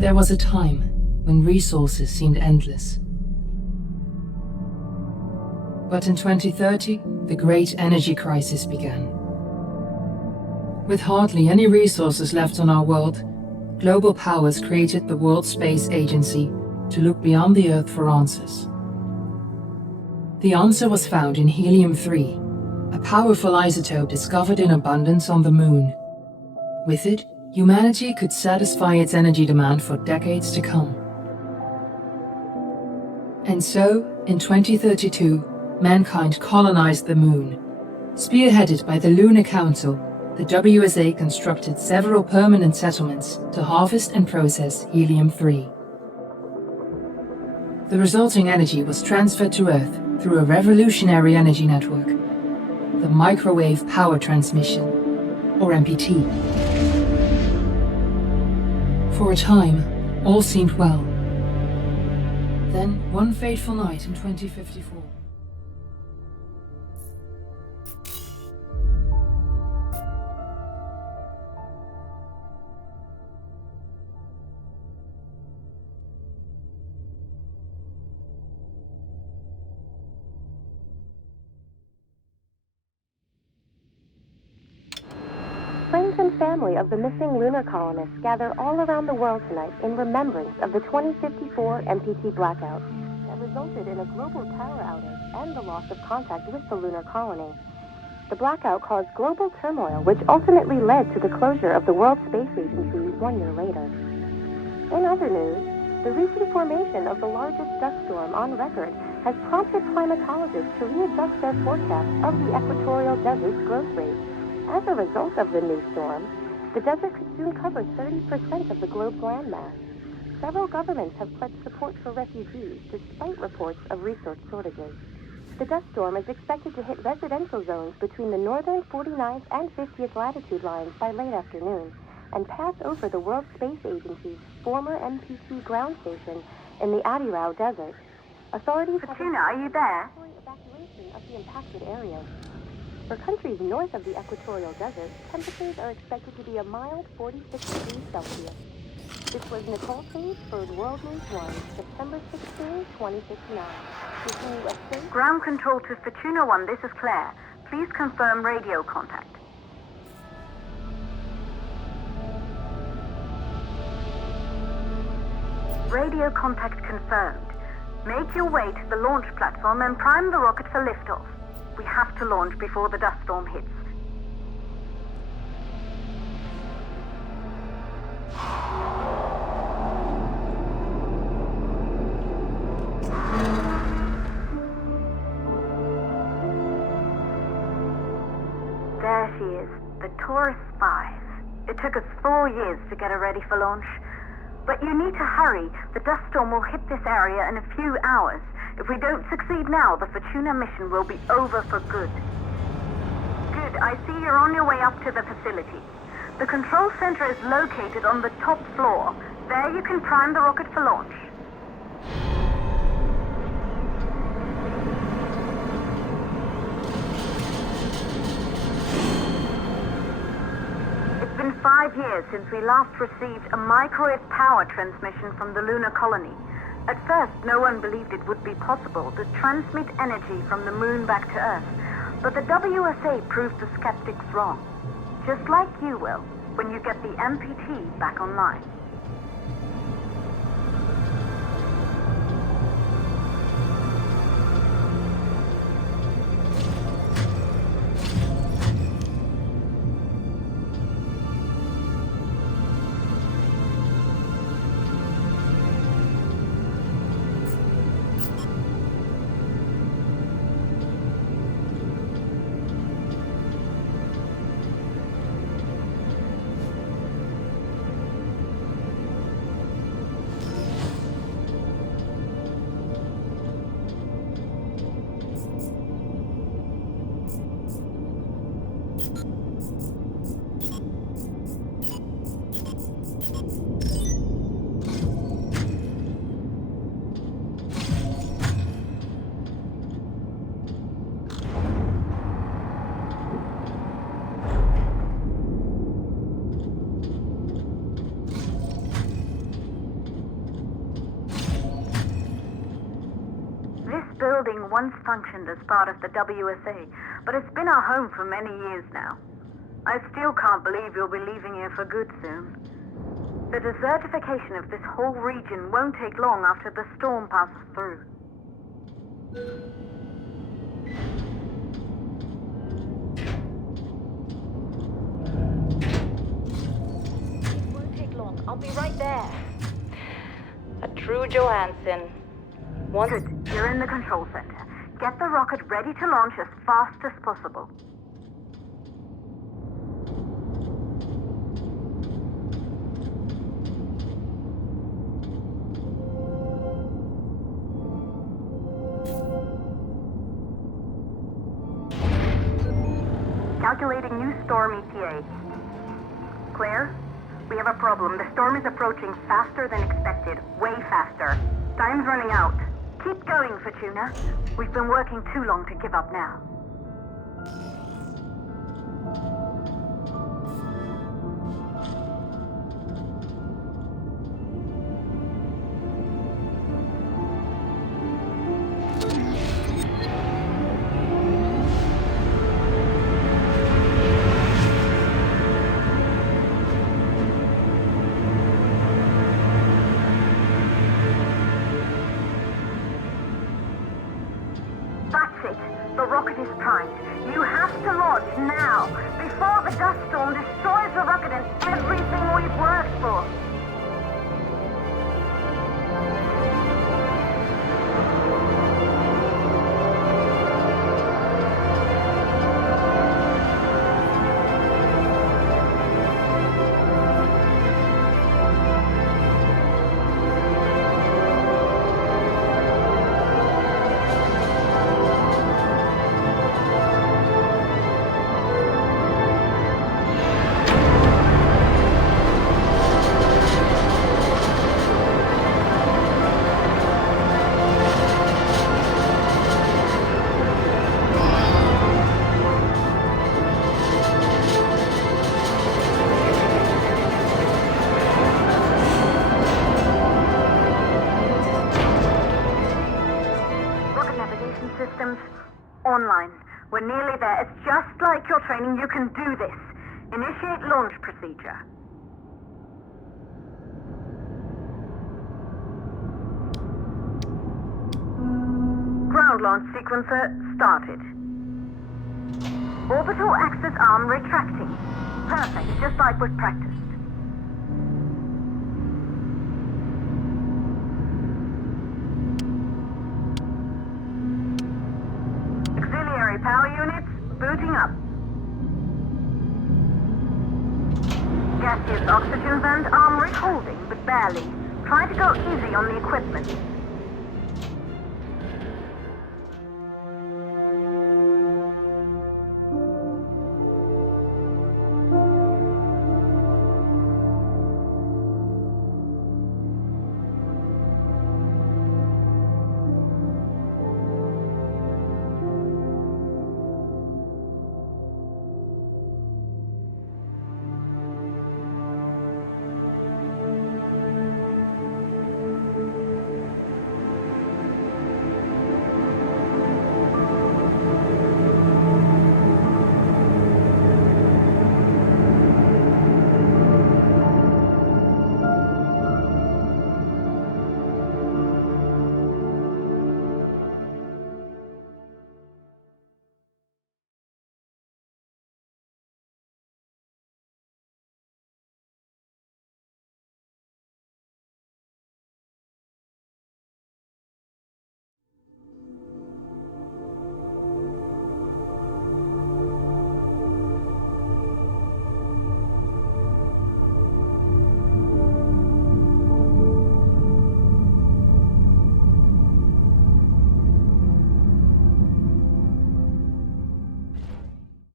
There was a time when resources seemed endless. But in 2030, the great energy crisis began. With hardly any resources left on our world, global powers created the World Space Agency to look beyond the Earth for answers. The answer was found in helium-3, a powerful isotope discovered in abundance on the Moon. With it, humanity could satisfy its energy demand for decades to come. And so, in 2032, mankind colonized the Moon. Spearheaded by the Lunar Council, the WSA constructed several permanent settlements to harvest and process helium-3. The resulting energy was transferred to Earth through a revolutionary energy network, the Microwave Power Transmission, or MPT. For a time, all seemed well. Then, one fateful night in 2054. Friends and family of the missing lunar colonists gather all around the world tonight in remembrance of the 2054 MPT blackout that resulted in a global power outage and the loss of contact with the lunar colony. The blackout caused global turmoil, which ultimately led to the closure of the World Space Agency 1 year later. In other news, the recent formation of the largest dust storm on record has prompted climatologists to readjust their forecast of the equatorial desert's growth rate. As a result of the new storm, the desert could soon cover 30% of the globe's landmass. Several governments have pledged support for refugees despite reports of resource shortages. The dust storm is expected to hit residential zones between the northern 49th and 50th latitude lines by late afternoon and pass over the World Space Agency's former MPT ground station in the Adirau Desert. Authorities Fortuna, are you there? Evacuation of the impacted areas. For countries north of the equatorial desert, temperatures are expected to be a mild 46 degrees Celsius. This was Nicole Page for World News 1, September 16, 2069. Wishing you a safe... Ground control to Fortuna 1, this is Claire. Please confirm radio contact. Radio contact confirmed. Make your way to the launch platform and prime the rocket for liftoff. We have to launch before the dust storm hits. There she is, the Taurus 5. It took us 4 years to get her ready for launch. But you need to hurry. The dust storm will hit this area in a few hours. If we don't succeed now, the Fortuna mission will be over for good. Good, I see you're on your way up to the facility. The control center is located on the top floor. There you can prime the rocket for launch. It's been 5 years since we last received a microwave power transmission from the lunar colony. At first, no one believed it would be possible to transmit energy from the moon back to Earth, but the WSA proved the skeptics wrong. Just like you will, when you get the MPT back online. once functioned as part of the WSA, but it's been our home for many years now. I still can't believe you'll be leaving here for good soon. The desertification of this whole region won't take long after the storm passes through. It won't take long. I'll be right there. A true Johansson. Good. You're in the control center. Get the rocket ready to launch as fast as possible. Calculating new storm ETA. Claire? We have a problem. The storm is approaching faster than expected. Way faster. Time's running out. Keep going, Fortuna. We've been working too long to give up now. That's it. The rocket is primed. You have to launch now, before the dust storm destroys the rocket and everything we've worked for. Systems online. We're nearly there. It's just like your training. You can do this. Initiate launch procedure. Ground launch sequencer started. Orbital axis arm retracting. Perfect, just like we've practiced. Power units booting up. Gaseous oxygen vent arm holding, but barely. Try to go easy on the equipment.